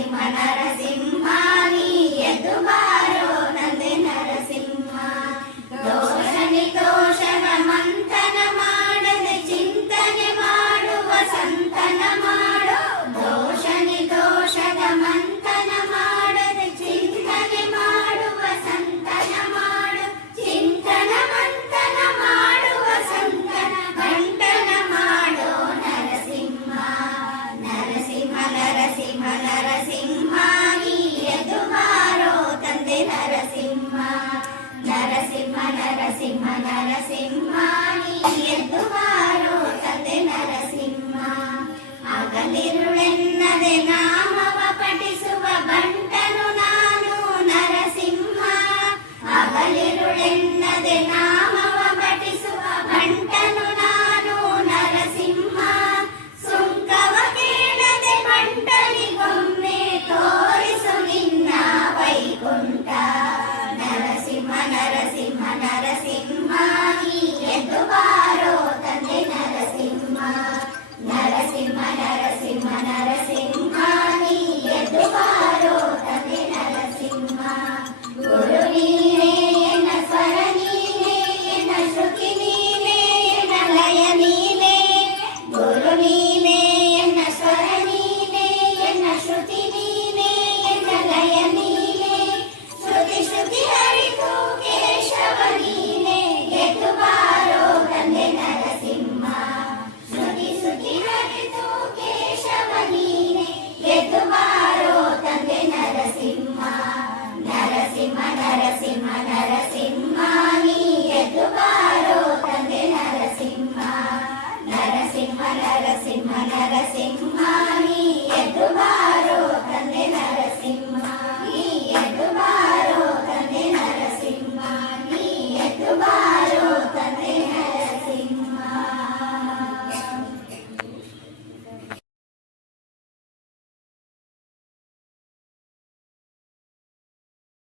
ನರಸಿಂಹ ನೀ ಎದ್ದು ಬಾರೋ ತಂದೆ ನರಸಿಂಹ. ದೋಷ ನಿರ್ದೋಷದ ಮಂಥನ ಮಾಡದೆ ಚಿಂತನೆ ಮಾಡುವ ಸಂತನ ಮಾಡೋ. ದೋಷ ನಿರ್ದೋಷದ ಮಂಥನ ಮಾಡದೆ ಚಿಂತನೆ ಮಾಡುವ ಸಂತನ ಮಾಡೋ. ಚಿಂತನ ಮಂಥನ ಮಾಡುವ ಸಂತನ ಮಂಥನ ಮಾಡೋ ನರಸಿಂಹ. ನರಸಿಂಹ ನರಸಿಂಹ ನರಸಿಂಹ ನೀ ಎದ್ದು ಬಾರೋ ತಂದೆ ನರಸಿಂಹ. ನರಸಿಂಹ ನರಸಿಂಹ ನರಸಿಂಹ ನೀ ಎದ್ದು ಬಾರೋ ತಂದೆ ನರಸಿಂಹ. ಹಗಲಿರುಳೆನ್ನದೆ ನಾಮವ ಪಠಿಸುವ ಬಂಟನು ನಾನು ನರಸಿಂಹ. ಹಗಲಿರುಳೆನ್ನದೆ ನಾಮವ ಪಠಿಸುವ ಬಂಟನು ನಾನು ನರಸಿಂಹ. ಸುಂಕವ ಕೇಳದೆ ಬಂಟನಿಗೊಮ್ಮೆ ತೋರಿಸು ನಿನ್ನ ವೈಕುಂಠ. ನರಸಿಂಹ ನರಸಿಂಹ ನರಸಿಂಹ ನೀ ಎದ್ದು ಬಾರೋ ತಂದೆ ನರಸಿಂಹ. ನರಸಿಂಹ ನರಸಿಂಹ ನರಸಿಂಹ ನೀ ಎದ್ದು ಬಾರೋ ತಂದೆ ನರಸಿಂಹ. ಗುರು ನೀನೇ ಎನ್ನ ಸ್ವರ ನೀನೇ ಎನ್ನ ಶ್ರುತಿ ನೀನೇ ಎನ್ನ ಲಯ ನೀನೇ. ಗುರು ನೀನೇ ಎನ್ನ ಸ್ವರ ನೀನೇ ಎನ್ನ ಶ್ರುತಿ ನೀನೇ ಎನ್ನ ಲಯ ನೀನೇ. ಶ್ರುತಿ ಶ್ರುತಿ ಹರಿತು ಕೇಶವ ನೀನೇ ಎದ್ದು ಬಾರೋ ತಂದೆ ನರಸಿಂಹ. ಶ್ರುತಿ ಶ್ರುತಿ ಹರಿತು ಕೇಶವ ನೀನೇ ಎದ್ದು ಬಾರೋ ತಂದೆ ನರಸಿಂಹ. ನರಸಿಂಹ ನರಸಿಂಹ ನರಸಿಂಹ ನೀ ಎದ್ದು ಬಾರೋ ತಂದೆ ನರಸಿಂಹ. ನರಸಿಂಹ ನರಸಿಂಹ ನರಸಿಂಹ